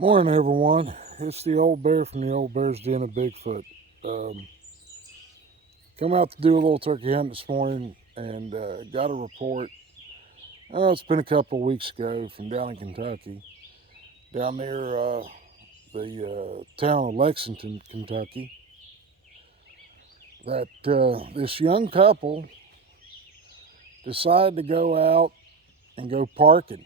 Morning, everyone. It's the old bear from the old bear's den of Bigfoot. Um, Come out to do a little turkey hunt this morning and got a report. It's been a couple of weeks ago from down in Kentucky, down near the town of Lexington, Kentucky, that this young couple decided to go out and go parking.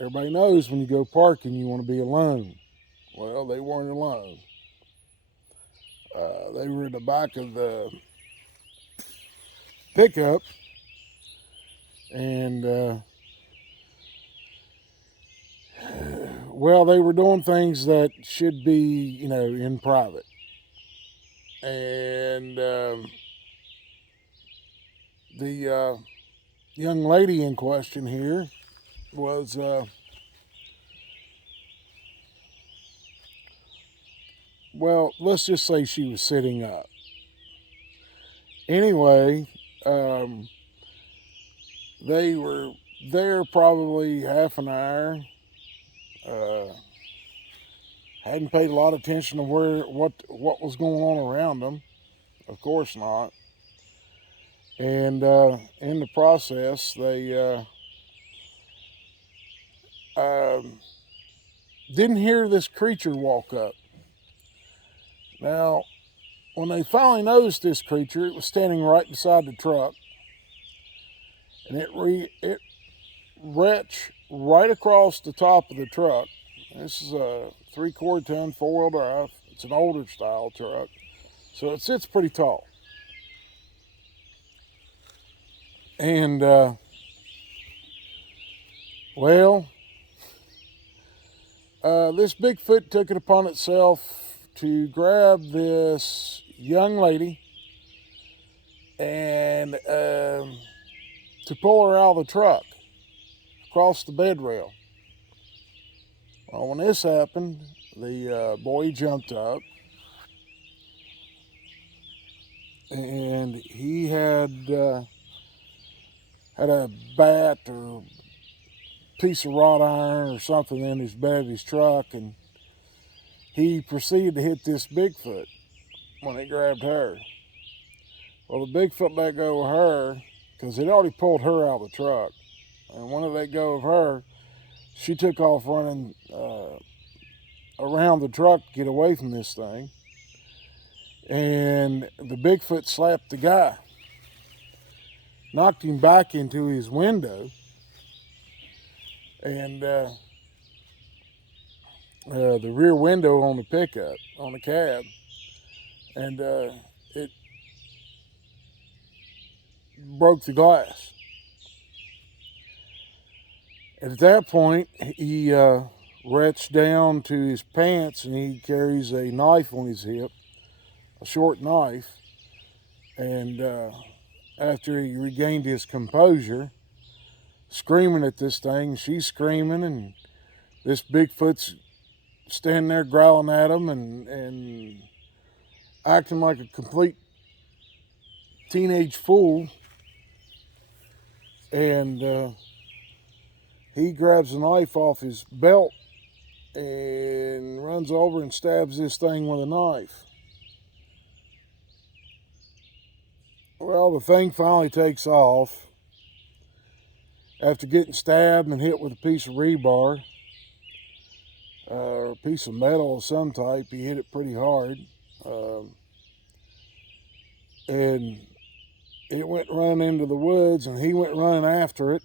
Everybody knows when you go parking, you want to be alone. Well, they weren't alone. They were in the back of the pickup, and well, they were doing things that should be, in private. And the young lady in question here was, well, let's just say she was sitting up. Anyway, they were there probably half an hour. Hadn't paid a lot of attention to what was going on around them. Of course not. And in the process, they didn't hear this creature walk up. Now, when they finally noticed this creature, it was standing right beside the truck, and it retched right across the top of the truck. This is a 3/4 ton 4-wheel drive. It's an older style truck, so it sits pretty tall. And well, this Bigfoot took it upon itself to grab this young lady and to pull her out of the truck across the bed rail. Well, when this happened, the boy jumped up, and he had a bat or piece of wrought iron or something in his bed of his truck, and he proceeded to hit this Bigfoot when it grabbed her. Well, the Bigfoot let go of her because it already pulled her out of the truck, and when it let go of her, she took off running around the truck to get away from this thing. And the Bigfoot slapped the guy, knocked him back into his window, and the rear window on the pickup, on the cab, and it broke the glass. And at that point, he reached down to his pants, and he carries a knife on his hip, a short knife. And after he regained his composure, screaming at this thing, she's screaming, and this Bigfoot's standing there growling at him and acting like a complete teenage fool. And he grabs a knife off his belt and runs over and stabs this thing with a knife. Well, the thing finally takes off after getting stabbed and hit with a piece of rebar or a piece of metal of some type. He hit it pretty hard. And it went running into the woods, and he went running after it,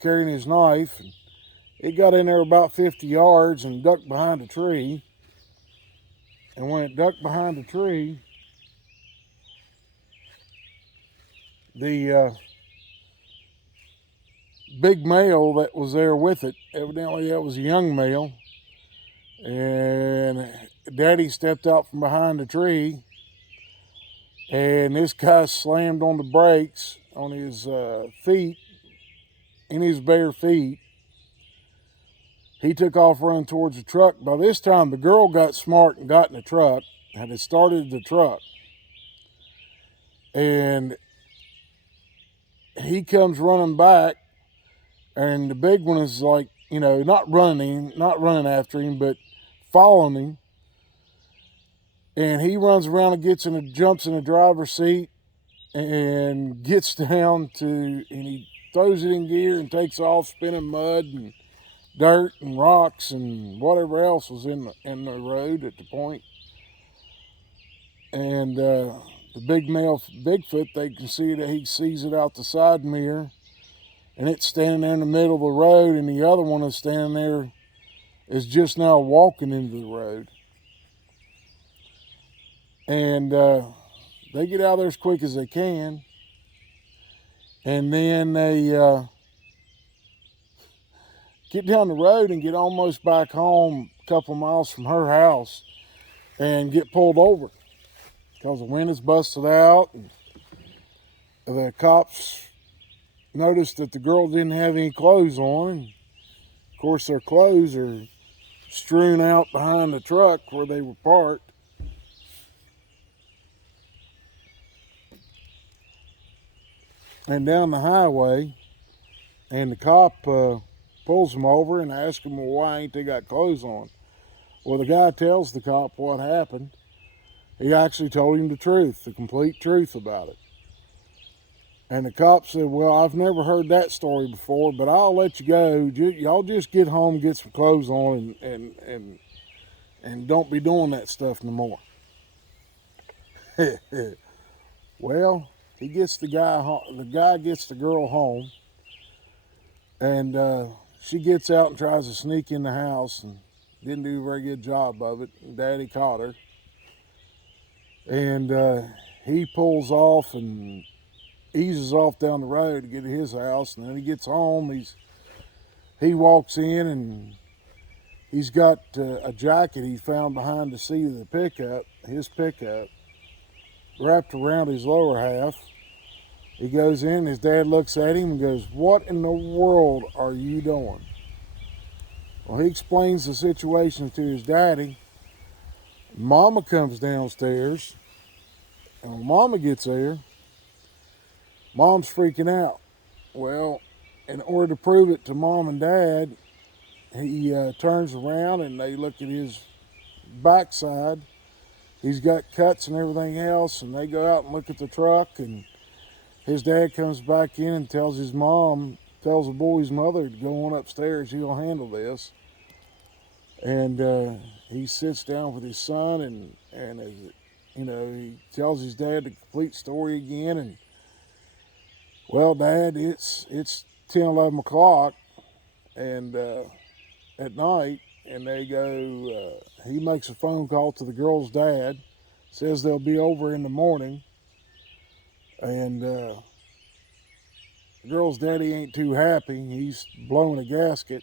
carrying his knife. And it got in there about 50 yards and ducked behind a tree. And when it ducked behind a tree, the big male that was there with it, evidently that was a young male, and Daddy stepped out from behind the tree, and this guy slammed on the brakes on his feet, in his bare feet. He took off running towards the truck. By this time, the girl got smart and got in the truck, and had started the truck. And he comes running back, And the big one is like, not running after him, but following him. And he runs around and jumps in the driver's seat and gets down and he throws it in gear and takes off, spinning mud and dirt and rocks and whatever else was in the road at the point. And the big male Bigfoot, they can see that he sees it out the side mirror, and it's standing there in the middle of the road, and the other one is standing there, is just now walking into the road. And they get out there as quick as they can, and then they get down the road and get almost back home a couple miles from her house and get pulled over because the wind is busted out. And the cops noticed that the girl didn't have any clothes on. And of course, their clothes are strewn out behind the truck where they were parked. And down the highway, and the cop pulls them over and asks them, well, why ain't they got clothes on? Well, the guy tells the cop what happened. He actually told him the truth, the complete truth about it. And the cop said, well, I've never heard that story before, but I'll let you go. Y'all just get home, get some clothes on, and don't be doing that stuff no more. Well, he gets the guy gets the girl home, and she gets out and tries to sneak in the house and didn't do a very good job of it. Daddy caught her. And he pulls off and eases off down the road to get to his house. And then he gets home. He walks in, and he's got a jacket he found behind the seat of his pickup, wrapped around his lower half. He goes in, his dad looks at him and goes, what in the world are you doing? Well, he explains the situation to his daddy. Mama comes downstairs, and when Mama gets there, Mom's freaking out. Well, in order to prove it to Mom and Dad, he turns around and they look at his backside. He's got cuts and everything else, and they go out and look at the truck, and his dad comes back in and tells the boy's mother to go on upstairs, he'll handle this. And he sits down with his son, and he tells his dad the complete story again. And well, Dad, it's 10, 11 o'clock, and at night, and they go. He makes a phone call to the girl's dad, says they'll be over in the morning, and the girl's daddy ain't too happy. He's blowing a gasket,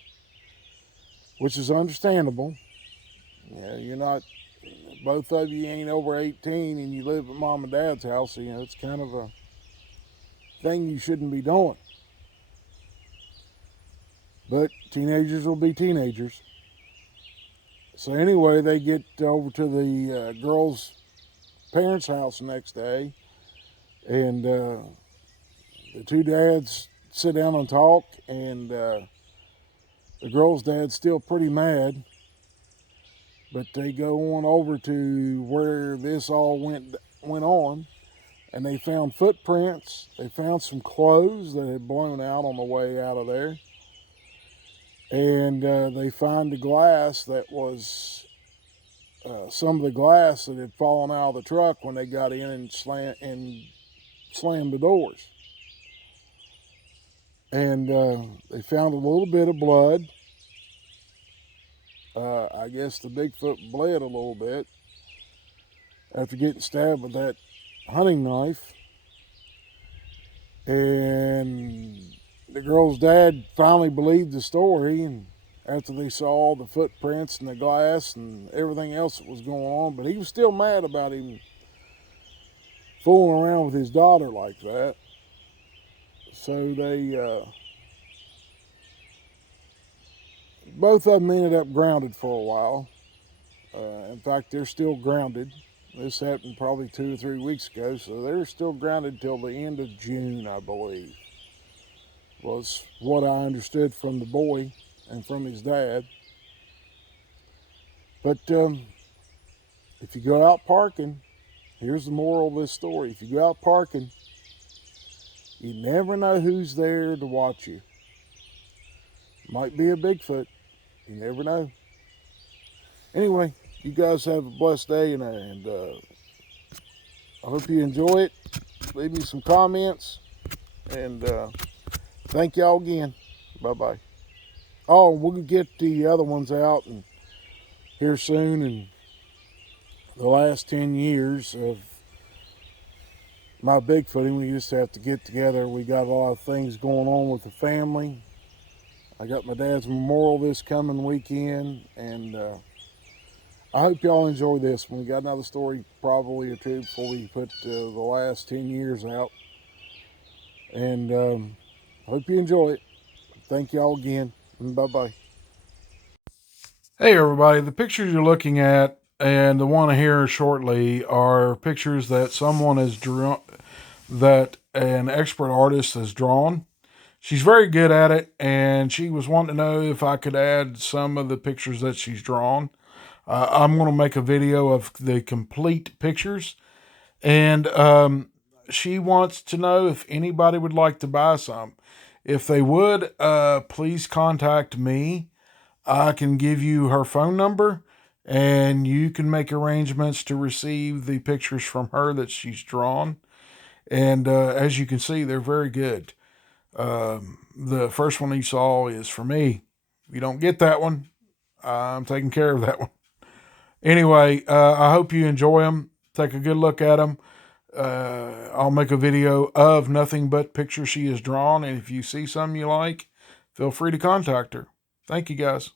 which is understandable. Both of you ain't over 18 and you live at Mom and Dad's house. It's kind of a thing you shouldn't be doing. But teenagers will be teenagers. So anyway, they get over to the girl's parents' house the next day, and the two dads sit down and talk, and the girl's dad's still pretty mad. But they go on over to where this all went on, and they found footprints. They found some clothes that had blown out on the way out of there. And they find the glass that was some of the glass that had fallen out of the truck when they got in and slammed the doors. And they found a little bit of blood. I guess the Bigfoot bled a little bit after getting stabbed with that hunting knife. And the girl's dad finally believed the story, and after they saw all the footprints and the glass and everything else that was going on, but he was still mad about him fooling around with his daughter like that. So they both of them ended up grounded for a while. In fact, they're still grounded. This happened probably 2 or 3 weeks ago, so they're still grounded till the end of June, I believe was what I understood from the boy and from his dad. But if you go out parking, here's the moral of this story. If you go out parking, you never know who's there to watch you. Might be a Bigfoot. You never know. Anyway, you guys have a blessed day, and I hope you enjoy it. Leave me some comments, and thank y'all again. Bye-bye. Oh, we'll get the other ones out and here soon, and the last 10 years of my Bigfooting, we just have to get together. We got a lot of things going on with the family. I got my dad's memorial this coming weekend, and I hope y'all enjoy this one. We got another story, probably or two, before we put the last 10 years out. And I hope you enjoy it. Thank y'all again, and bye-bye. Hey everybody, the pictures you're looking at and the one here shortly are pictures that someone has drawn, that an expert artist has drawn. She's very good at it, and she was wanting to know if I could add some of the pictures that she's drawn. I'm going to make a video of the complete pictures, and she wants to know if anybody would like to buy some. If they would, please contact me. I can give you her phone number, and you can make arrangements to receive the pictures from her that she's drawn. And as you can see, they're very good. The first one you saw is for me. If you don't get that one, I'm taking care of that one. Anyway, I hope you enjoy them. Take a good look at them. I'll make a video of nothing but pictures she has drawn, and if you see some you like, feel free to contact her. Thank you, guys.